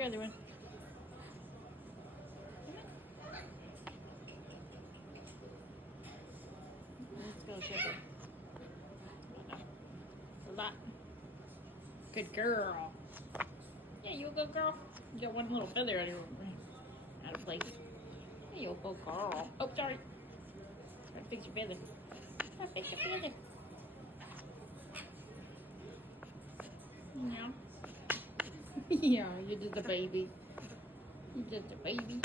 your other one. Let's go, Shepherd. A lot. Good girl. Yeah, you a good girl. You got one little feather out of place. Yeah, you a good girl. Oh, sorry. Gotta fix your feather. Gotta fix your feather. Yeah. Yeah, you're just a baby. You're just a baby.